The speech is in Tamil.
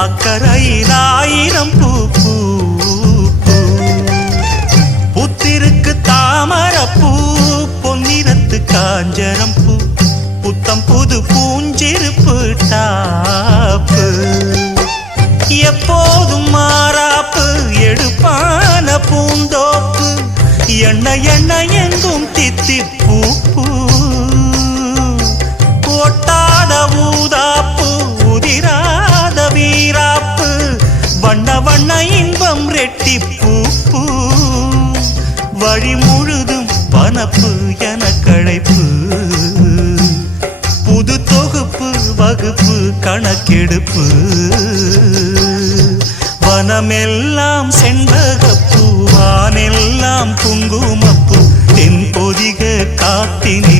அக்கரையில் ஆயிரம் பூ பூ புத்திருக்கு தாமரப்பூ பொன்னிறத்து காஞ்சரம் பூ புத்தம் புது பூஞ்சிருப்பு டாப்பு எப்போதும் மாறாப்பு எடுப்பான பூந்தோப்பு எண்ணெய் எண்ணெய் எங்கும் தித்திப்பூ ஒட்டாத ஊதாப்பு உதிராத வீராப்பு வண்ண வண்ண இன்பம் ரெட்டிப்பூ வழி முழுதும் வனப்பு என களைப்பு புது தொகுப்பு வகுப்பு கணக்கெடுப்பு வனமெல்லாம் செண்பகப்பூ வானெல்லாம் குங்குமப்பூ தென்பொதிக காத்தினி